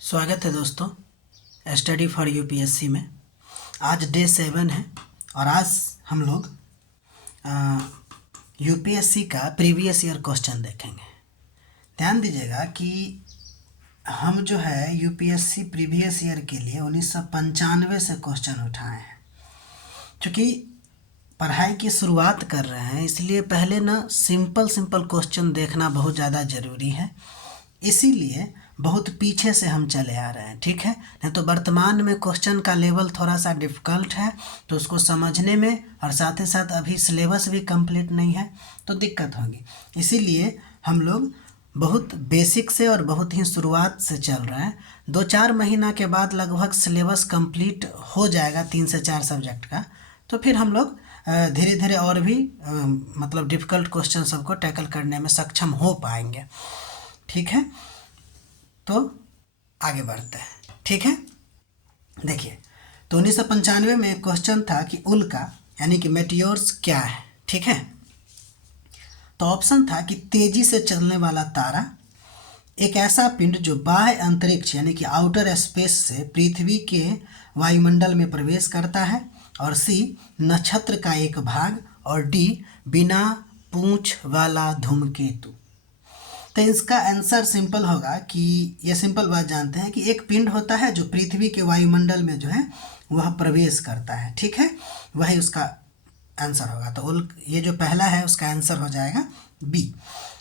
स्वागत है दोस्तों स्टडी फॉर यूपीएससी में। आज डे 7 है और आज हम लोग यूपीएससी का प्रीवियस ईयर क्वेश्चन देखेंगे। ध्यान दीजिएगा कि हम जो है यूपीएससी प्रीवियस ईयर के लिए 1995 से क्वेश्चन उठाए हैं। क्योंकि पढ़ाई की शुरुआत कर रहे हैं इसलिए पहले ना सिंपल क्वेश्चन देखना बहुत ज़्यादा ज़रूरी है, इसीलिए बहुत पीछे से हम चले आ रहे हैं। ठीक है, नहीं तो वर्तमान में क्वेश्चन का लेवल थोड़ा सा डिफ़िकल्ट है, तो उसको समझने में और साथ ही साथ अभी सिलेबस भी कंप्लीट नहीं है तो दिक्कत होगी। इसीलिए हम लोग बहुत बेसिक से और बहुत ही शुरुआत से चल रहे हैं। 2-4 महीना के बाद लगभग सिलेबस कंप्लीट हो जाएगा 3 से 4 सब्जेक्ट का, तो फिर हम लोग धीरे धीरे और भी मतलब डिफ़िकल्ट क्वेश्चन सबको टैकल करने में सक्षम हो पाएंगे। ठीक है, तो आगे बढ़ते हैं। ठीक है, देखिए तो 1995 में एक क्वेश्चन था कि उल्का यानी कि मेटियोर्स क्या है। ठीक है, तो ऑप्शन था कि तेजी से चलने वाला तारा, एक ऐसा पिंड जो बाह्य अंतरिक्ष यानी कि आउटर स्पेस से पृथ्वी के वायुमंडल में प्रवेश करता है, और सी नक्षत्र का एक भाग, और डी बिना पूंछ वाला धूमकेतु। तो इसका आंसर सिंपल होगा कि ये सिंपल बात जानते हैं कि एक पिंड होता है जो पृथ्वी के वायुमंडल में जो है वह प्रवेश करता है। ठीक है, वही उसका आंसर होगा। तो ये जो पहला है उसका आंसर हो जाएगा बी।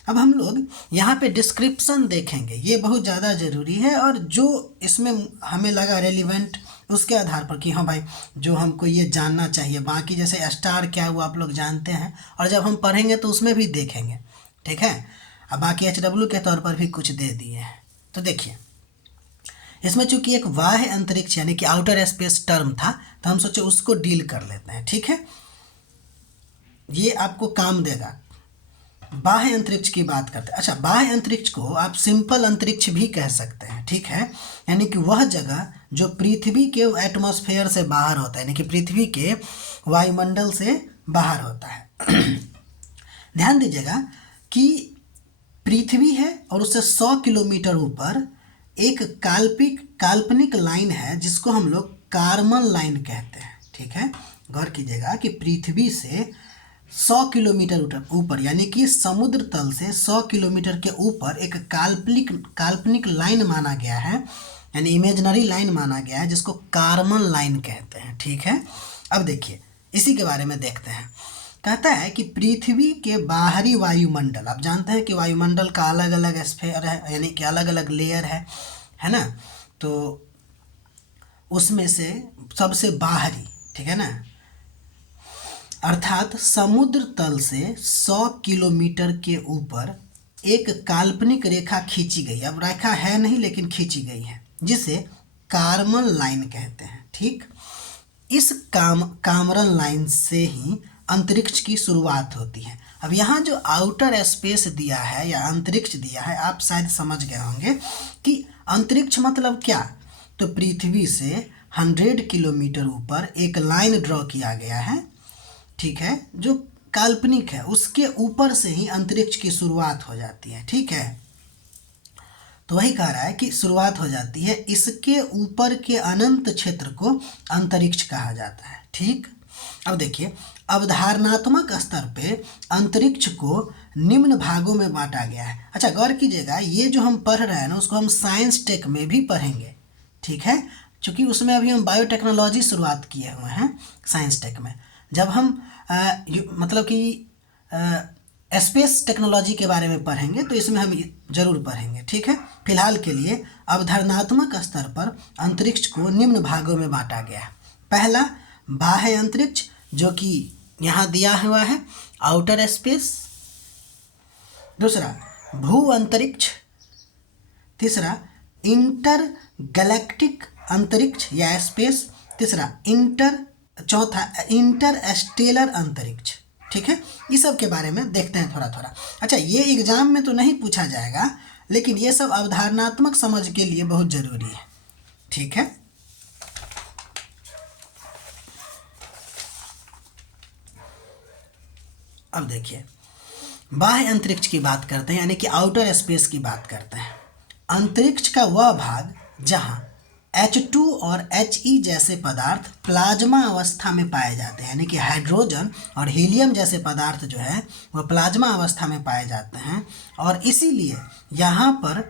अब हम लोग यहाँ पे डिस्क्रिप्शन देखेंगे, ये बहुत ज़्यादा ज़रूरी है, और जो इसमें हमें लगा रेलिवेंट उसके आधार पर कि हाँ भाई जो हमको ये जानना चाहिए। बाकी जैसे स्टार क्या है वो आप लोग जानते हैं, और जब हम पढ़ेंगे तो उसमें भी देखेंगे। ठीक है, अब बाकी HW के तौर पर भी कुछ दे दिए हैं। तो देखिए इसमें चूंकि एक बाह्य अंतरिक्ष यानी कि आउटर स्पेस टर्म था, तो हम सोचे उसको डील कर लेते हैं। ठीक है, ये आपको काम देगा। बाह्य अंतरिक्ष की बात करते हैं। अच्छा, बाह्य अंतरिक्ष को आप सिंपल अंतरिक्ष भी कह सकते हैं। ठीक है, यानी कि वह जगह जो पृथ्वी के एटमॉस्फेयर से बाहर होता है, यानी कि पृथ्वी के वायुमंडल से बाहर होता है। ध्यान दीजिएगा कि पृथ्वी है और उससे 100 किलोमीटर ऊपर एक काल्पनिक लाइन है जिसको हम लोग कार्मन लाइन कहते हैं। ठीक है, गौर कीजिएगा कि पृथ्वी से 100 किलोमीटर ऊपर यानी कि समुद्र तल से 100 किलोमीटर के ऊपर एक काल्पनिक लाइन माना गया है, यानी इमेजिनरी लाइन माना गया है, जिसको कार्मन लाइन कहते हैं। ठीक है, अब देखिए इसी के बारे में देखते हैं। कहता है कि पृथ्वी के बाहरी वायुमंडल, आप जानते हैं कि वायुमंडल का अलग अलग स्फीयर है, यानी कि अलग अलग लेयर है ना, तो उसमें से सबसे बाहरी, ठीक है ना, अर्थात समुद्र तल से 100 किलोमीटर के ऊपर एक काल्पनिक रेखा खींची गई। अब रेखा है नहीं लेकिन खींची गई है, जिसे कार्मन लाइन कहते हैं। ठीक, इस कार्मन लाइन से ही अंतरिक्ष की शुरुआत होती है। अब यहाँ जो आउटर स्पेस दिया है या अंतरिक्ष दिया है, आप शायद समझ गए होंगे कि अंतरिक्ष मतलब क्या। तो पृथ्वी से 100 किलोमीटर ऊपर एक लाइन ड्रॉ किया गया है, ठीक है, जो काल्पनिक है, उसके ऊपर से ही अंतरिक्ष की शुरुआत हो जाती है। ठीक है, तो वही कह रहा है कि शुरुआत हो जाती है, इसके ऊपर के अनंत क्षेत्र को अंतरिक्ष कहा जाता है। ठीक, अब देखिए अवधारणात्मक स्तर पे अंतरिक्ष को निम्न भागों में बांटा गया है। अच्छा, गौर कीजिएगा ये जो हम पढ़ रहे हैं ना उसको हम साइंस टेक में भी पढ़ेंगे। ठीक है, क्योंकि उसमें अभी हम बायोटेक्नोलॉजी शुरुआत किए हुए हैं साइंस टेक में। जब हम मतलब कि स्पेस टेक्नोलॉजी के बारे में पढ़ेंगे तो इसमें हम जरूर पढ़ेंगे। ठीक है, फिलहाल के लिए अवधारणात्मक स्तर पर अंतरिक्ष को निम्न भागों में बांटा गया है। पहला बाह्य अंतरिक्ष जो कि यहाँ दिया हुआ है आउटर स्पेस, दूसरा भू अंतरिक्ष, तीसरा इंटर गैलेक्टिक अंतरिक्ष या स्पेस, चौथा इंटर स्टेलर अंतरिक्ष। ठीक है, इस सब के बारे में देखते हैं थोड़ा थोड़ा। अच्छा, ये एग्जाम में तो नहीं पूछा जाएगा, लेकिन ये सब अवधारणात्मक समझ के लिए बहुत ज़रूरी है। ठीक है, अब देखिए बाह्य अंतरिक्ष की बात करते हैं, यानी कि आउटर स्पेस की बात करते हैं। अंतरिक्ष का वह भाग जहाँ H2 और He जैसे पदार्थ प्लाज्मा अवस्था में पाए जाते हैं, यानी कि हाइड्रोजन और हीलियम जैसे पदार्थ जो है वह प्लाज्मा अवस्था में पाए जाते हैं, और इसीलिए यहाँ पर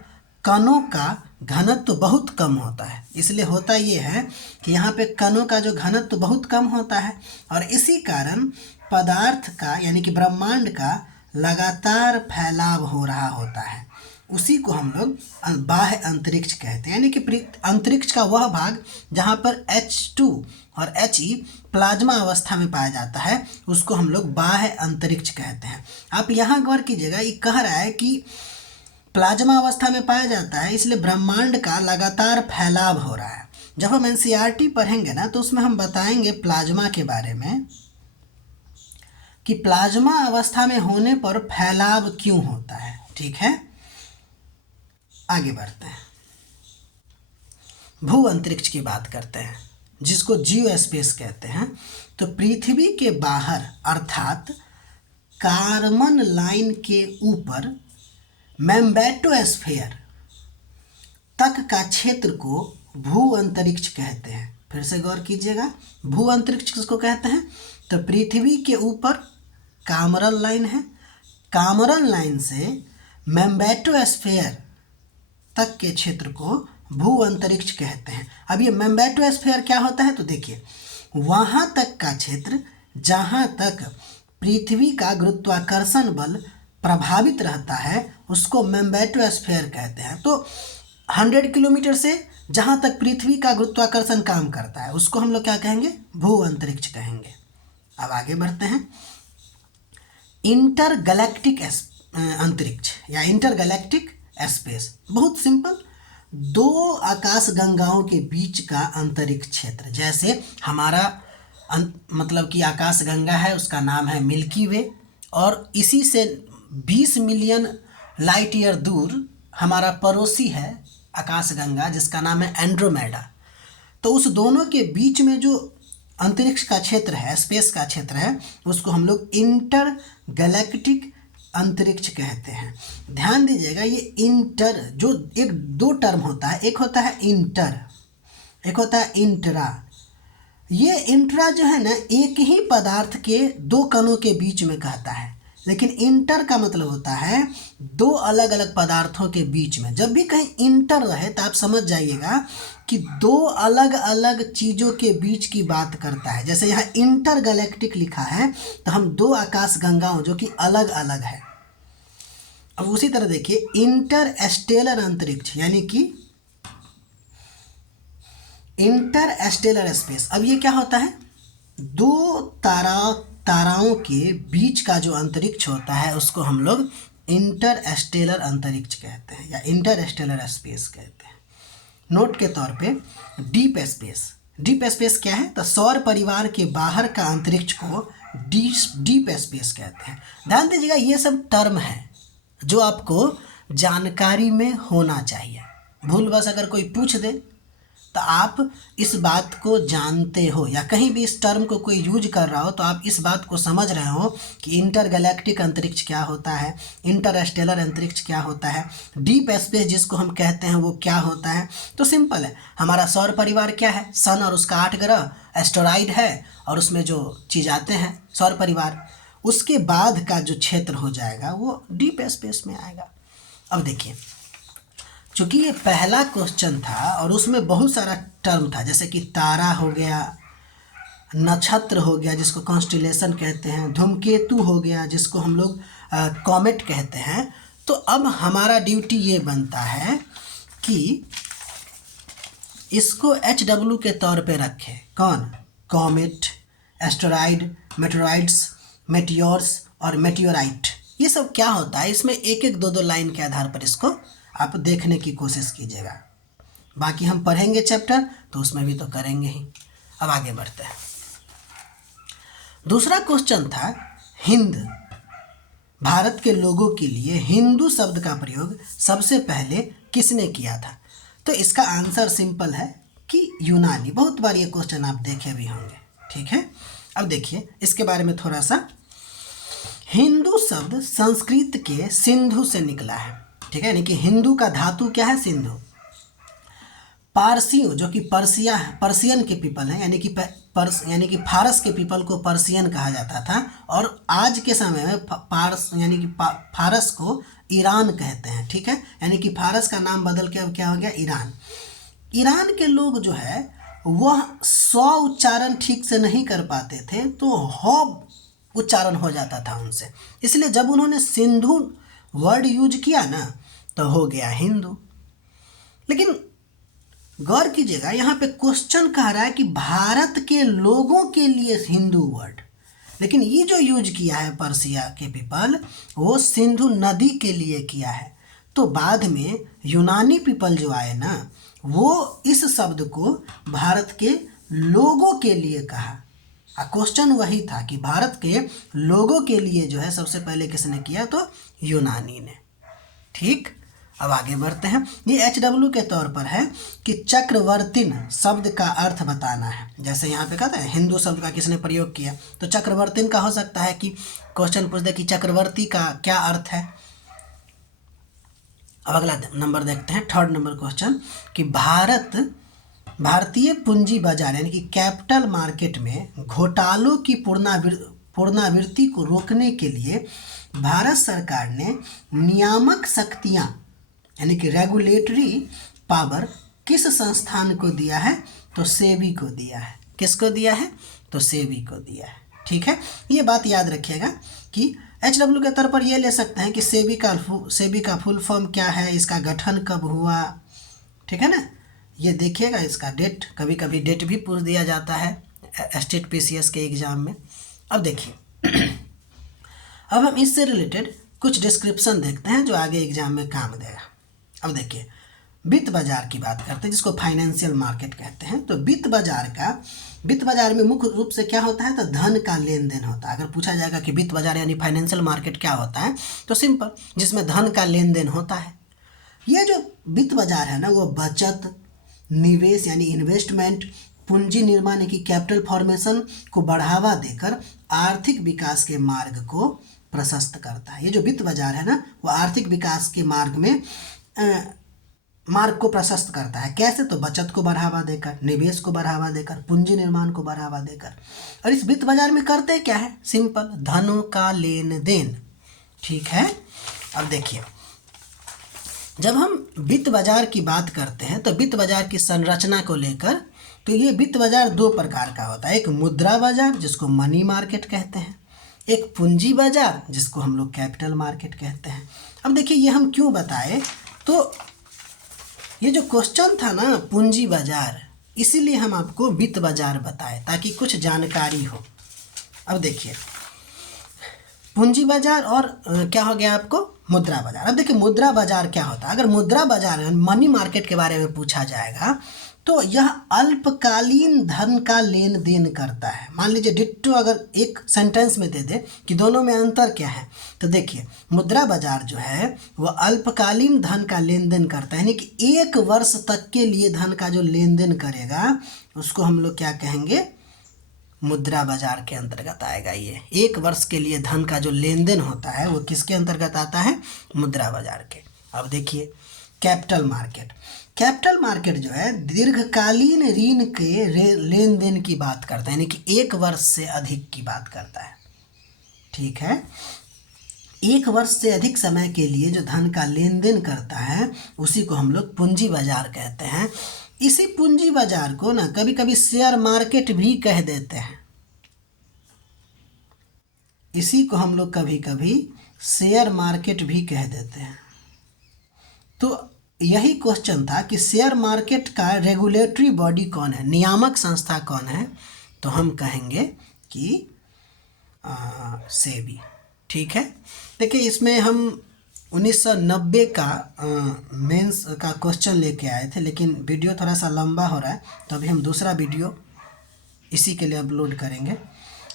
कणों का घनत्व बहुत कम होता है। इसलिए होता ये है कि यहाँ पे कणों का जो घनत्व बहुत कम होता है, और इसी कारण पदार्थ का यानी कि ब्रह्मांड का लगातार फैलाव हो रहा होता है। उसी को हम लोग बाह्य अंतरिक्ष कहते हैं, यानी कि अंतरिक्ष का वह भाग जहाँ पर H2 और He प्लाज्मा अवस्था में पाया जाता है उसको हम लोग बाह्य अंतरिक्ष कहते हैं। आप यहाँ गौर कीजिएगा, ये कह रहा है कि प्लाज्मा अवस्था में पाया जाता है, इसलिए ब्रह्मांड का लगातार फैलाव हो रहा है। जब हम NCERT पढ़ेंगे ना तो उसमें हम बताएंगे प्लाज्मा के बारे में कि प्लाज्मा अवस्था में होने पर फैलाव क्यों होता है। ठीक है, आगे बढ़ते हैं, भू अंतरिक्ष की बात करते हैं जिसको जियो स्पेस कहते हैं। तो पृथ्वी के बाहर अर्थात कार्बन लाइन के ऊपर मैम्बेटोस्फीयर तक का क्षेत्र को भू अंतरिक्ष कहते हैं। फिर से गौर कीजिएगा, भू अंतरिक्ष किसको कहते हैं? तो पृथ्वी के ऊपर कामरल लाइन है, कामरल लाइन से मैम्बेटोस्फीयर तक के क्षेत्र को भू अंतरिक्ष कहते हैं। अब ये मैम्बेटोस्फीयर क्या होता है? तो देखिए, वहाँ तक का क्षेत्र जहाँ तक पृथ्वी का गुरुत्वाकर्षण बल प्रभावित रहता है उसको मैम्बेटोस्फीयर कहते हैं। तो 100 किलोमीटर से जहाँ तक पृथ्वी का गुरुत्वाकर्षण काम करता है उसको हम लोग क्या कहेंगे? भू अंतरिक्ष कहेंगे। अब आगे बढ़ते हैं, इंटरगैलेक्टिक अंतरिक्ष या इंटरगैलेक्टिक स्पेस। बहुत सिंपल, दो आकाश गंगाओं के बीच का अंतरिक्ष क्षेत्र। जैसे हमारा मतलब कि आकाश गंगा है, उसका नाम है मिल्की वे, और इसी से 20 मिलियन लाइट ईयर दूर हमारा पड़ोसी है आकाश गंगा जिसका नाम है एंड्रोमेडा। तो उस दोनों के बीच में जो अंतरिक्ष का क्षेत्र है, स्पेस का क्षेत्र है, उसको हम लोग इंटर गैलेक्टिक अंतरिक्ष कहते हैं। ध्यान दीजिएगा, ये इंटर जो एक दो टर्म होता है, एक होता है इंटर, एक होता है इंट्रा। ये इंट्रा जो है ना एक ही पदार्थ के दो कणों के बीच में कहता है, लेकिन इंटर का मतलब होता है दो अलग अलग पदार्थों के बीच में। जब भी कहीं इंटर रहे तो आप समझ जाइएगा कि दो अलग अलग चीज़ों के बीच की बात करता है। जैसे यहाँ इंटर गैलेक्टिक लिखा है तो हम दो आकाश गंगाओं जो कि अलग अलग है। अब उसी तरह देखिए इंटर स्टेलर अंतरिक्ष यानी कि इंटर स्टेलर स्पेस। अब ये क्या होता है? दो ताराओं के बीच का जो अंतरिक्ष होता है उसको हम लोग इंटर स्टेलर अंतरिक्ष कहते हैं या इंटर स्टेलर स्पेस कहते हैं। नोट के तौर पे डीप स्पेस, डीप स्पेस क्या है? तो सौर परिवार के बाहर का अंतरिक्ष को डीप स्पेस कहते हैं। ध्यान दीजिएगा, ये सब टर्म है जो आपको जानकारी में होना चाहिए। भूल बस अगर कोई पूछ दे तो आप इस बात को जानते हो, या कहीं भी इस टर्म को कोई यूज कर रहा हो तो आप इस बात को समझ रहे हो कि इंटरगैलेक्टिक अंतरिक्ष क्या होता है, इंटरस्टेलर अंतरिक्ष क्या होता है, डीप स्पेस जिसको हम कहते हैं वो क्या होता है। तो सिंपल है, हमारा सौर परिवार क्या है? सन और उसका 8 ग्रह, एस्टेरॉइड है और उसमें जो चीज़ आते हैं सौर परिवार, उसके बाद का जो क्षेत्र हो जाएगा वो डीप स्पेस में आएगा। अब देखिए, चूँकि ये पहला क्वेश्चन था और उसमें बहुत सारा टर्म था, जैसे कि तारा हो गया, नक्षत्र हो गया जिसको कॉन्स्टिलेशन कहते हैं, धूमकेतु हो गया जिसको हम लोग कॉमेट कहते हैं। तो अब हमारा ड्यूटी ये बनता है कि इसको HW के तौर पे रखें। कौन? कॉमेट, एस्टेरॉइड, मेटेरॉइड्स, मेटियोर्स और मेटियोराइट। ये सब क्या होता है? इसमें एक एक दो दो लाइन के आधार पर इसको आप देखने की कोशिश कीजिएगा। बाकी हम पढ़ेंगे चैप्टर तो उसमें भी तो करेंगे ही। अब आगे बढ़ते हैं। दूसरा क्वेश्चन था हिंद। भारत के लोगों के लिए हिंदू शब्द का प्रयोग सबसे पहले किसने किया था? तो इसका आंसर सिंपल है कि यूनानी। बहुत बार ये क्वेश्चन आप देखे भी होंगे। ठीक है, अब देखिए इसके बारे में थोड़ा सा। हिंदू शब्द संस्कृत के सिंधु से निकला है। ठीक है, यानी कि हिंदू का धातु क्या है? सिंधु। पारसियों, जो कि पर्सियन के पीपल हैं, यानी कि फारस के पीपल को पर्सियन कहा जाता था, और आज के समय में पारस यानी कि फारस को ईरान कहते हैं। ठीक है, यानी कि फारस का नाम बदल के अब क्या हो गया, ईरान। ईरान के लोग जो है वह स्व उच्चारण ठीक से नहीं कर पाते थे, तो ह उच्चारण हो जाता था उनसे, इसलिए जब उन्होंने सिंधु वर्ड यूज किया ना तो हो गया हिंदू। लेकिन गौर कीजिएगा, यहाँ पे क्वेश्चन कह रहा है कि भारत के लोगों के लिए हिंदू वर्ड, लेकिन ये जो यूज किया है पर्सिया के पीपल, वो सिंधु नदी के लिए किया है। तो बाद में यूनानी पीपल जो आए ना, वो इस शब्द को भारत के लोगों के लिए कहा। क्वेश्चन वही था कि भारत के लोगों के लिए जो है सबसे पहले किसने किया, तो यूनानी ने। ठीक, अब आगे बढ़ते हैं। ये HW के तौर पर है कि चक्रवर्तीन शब्द का अर्थ बताना है। जैसे यहाँ पे कहते हैं हिंदू शब्द का किसने प्रयोग किया, तो चक्रवर्तीन का हो सकता है कि क्वेश्चन पूछ दे कि चक्रवर्ती का क्या अर्थ है। अब अगला नंबर देखते हैं, 3rd नंबर क्वेश्चन, कि भारतीय पूंजी बाजार यानी कि कैपिटल मार्केट में घोटालों की पुनरावृत्ति को रोकने के लिए भारत सरकार ने नियामक शक्तियां यानी कि रेगुलेटरी पावर किस संस्थान को दिया है, तो सेबी को दिया है। किसको दिया है, तो सेबी को दिया है। ठीक है, ये बात याद रखिएगा कि HW के तौर पर ये ले सकते हैं कि सेबी का फुल फॉर्म क्या है, इसका गठन कब हुआ। ठीक है ना, ये देखिएगा, इसका डेट, कभी कभी डेट भी पूछ दिया जाता है स्टेट PCS के एग्ज़ाम में। अब देखिए अब हम इससे रिलेटेड कुछ डिस्क्रिप्शन देखते हैं जो आगे एग्जाम में काम देगा। अब देखिए, वित्त बाजार की बात करते हैं जिसको फाइनेंशियल मार्केट कहते हैं। तो वित्त बाजार में मुख्य रूप से क्या होता है, तो धन का लेन देन होता है। अगर पूछा जाएगा कि वित्त बाजार यानी फाइनेंशियल मार्केट क्या होता है, तो सिंपल, जिसमें धन का लेन देन होता है। ये जो वित्त बाजार है ना, वो बचत, निवेश यानी इन्वेस्टमेंट, पूंजी निर्माण यानी कि कैपिटल फॉर्मेशन को बढ़ावा देकर आर्थिक विकास के मार्ग को प्रशस्त करता है। ये जो वित्त बाजार है ना, वो आर्थिक विकास के मार्ग को प्रशस्त करता है। कैसे, तो बचत को बढ़ावा देकर, निवेश को बढ़ावा देकर, पूंजी निर्माण को बढ़ावा देकर। और इस वित्त बाजार में करते क्या है, सिंपल, धनों का लेन देन। ठीक है, अब देखिए, जब हम वित्त बाजार की बात करते हैं तो वित्त बाजार की संरचना को लेकर, तो ये वित्त बाजार 2 प्रकार का होता है। एक मुद्रा बाजार जिसको मनी मार्केट कहते हैं, एक पूंजी बाजार जिसको हम लोग कैपिटल मार्केट कहते हैं। अब देखिए, ये हम क्यों बताए, तो ये जो क्वेश्चन था ना पूंजी बाजार, इसीलिए हम आपको वित्त बाजार बताए ताकि कुछ जानकारी हो। अब देखिए, पूंजी बाजार और क्या हो गया आपको, मुद्रा बाजार। अब देखिए, मुद्रा बाजार क्या होता है। अगर मुद्रा बाजार मनी मार्केट के बारे में पूछा जाएगा तो यह अल्पकालीन धन का लेन देन करता है। मान लीजिए डिट्टो अगर एक सेंटेंस में दे दे कि दोनों में अंतर क्या है, तो देखिए, मुद्रा बाजार जो है वह अल्पकालीन धन का लेन देन करता है, यानी कि 1 वर्ष तक के लिए धन का जो लेन देन करेगा उसको हम लोग क्या कहेंगे, मुद्रा बाजार के अंतर्गत आएगा। ये 1 वर्ष के लिए धन का जो लेन देन होता है वो किसके अंतर्गत आता है, मुद्रा बाजार के। अब देखिए, कैपिटल मार्केट जो है दीर्घकालीन ऋण के लेन देन की बात करता है, यानी कि 1 वर्ष से अधिक की बात करता है। ठीक है, 1 वर्ष से अधिक समय के लिए जो धन का लेन देन करता है उसी को हम लोग पूंजी बाजार कहते हैं। इसी पूंजी बाजार को ना कभी कभी शेयर मार्केट भी कह देते हैं। इसी को हम लोग कभी कभी शेयर मार्केट भी कह देते हैं। तो यही क्वेश्चन था कि शेयर मार्केट का रेगुलेटरी बॉडी कौन है, नियामक संस्था कौन है, तो हम कहेंगे कि सेबी। ठीक है, देखिए, इसमें हम 1990 का मेंस का क्वेश्चन लेके आए थे, लेकिन वीडियो थोड़ा सा लंबा हो रहा है तो अभी हम दूसरा वीडियो इसी के लिए अपलोड करेंगे।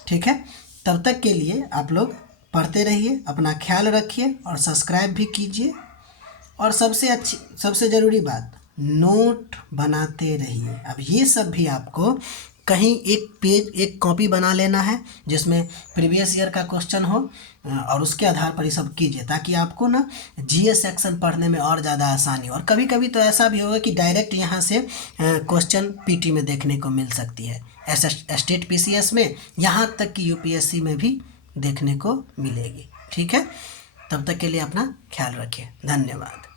ठीक है, तब तक के लिए आप लोग पढ़ते रहिए, अपना ख्याल रखिए और सब्सक्राइब भी कीजिए। और सबसे ज़रूरी बात, नोट बनाते रहिए। अब ये सब भी आपको कहीं एक पेज एक कॉपी बना लेना है जिसमें प्रीवियस ईयर का क्वेश्चन हो, और उसके आधार पर ये सब कीजिए, ताकि आपको ना जीएस सेक्शन पढ़ने में और ज़्यादा आसानी हो। और कभी कभी तो ऐसा भी होगा कि डायरेक्ट यहाँ से क्वेश्चन पीटी में देखने को मिल सकती है, ऐसा स्टेट पीसीएस में, यहाँ तक कि यूपीएससी में भी देखने को मिलेगी। ठीक है, तब तक के लिए अपना ख्याल रखिए। धन्यवाद।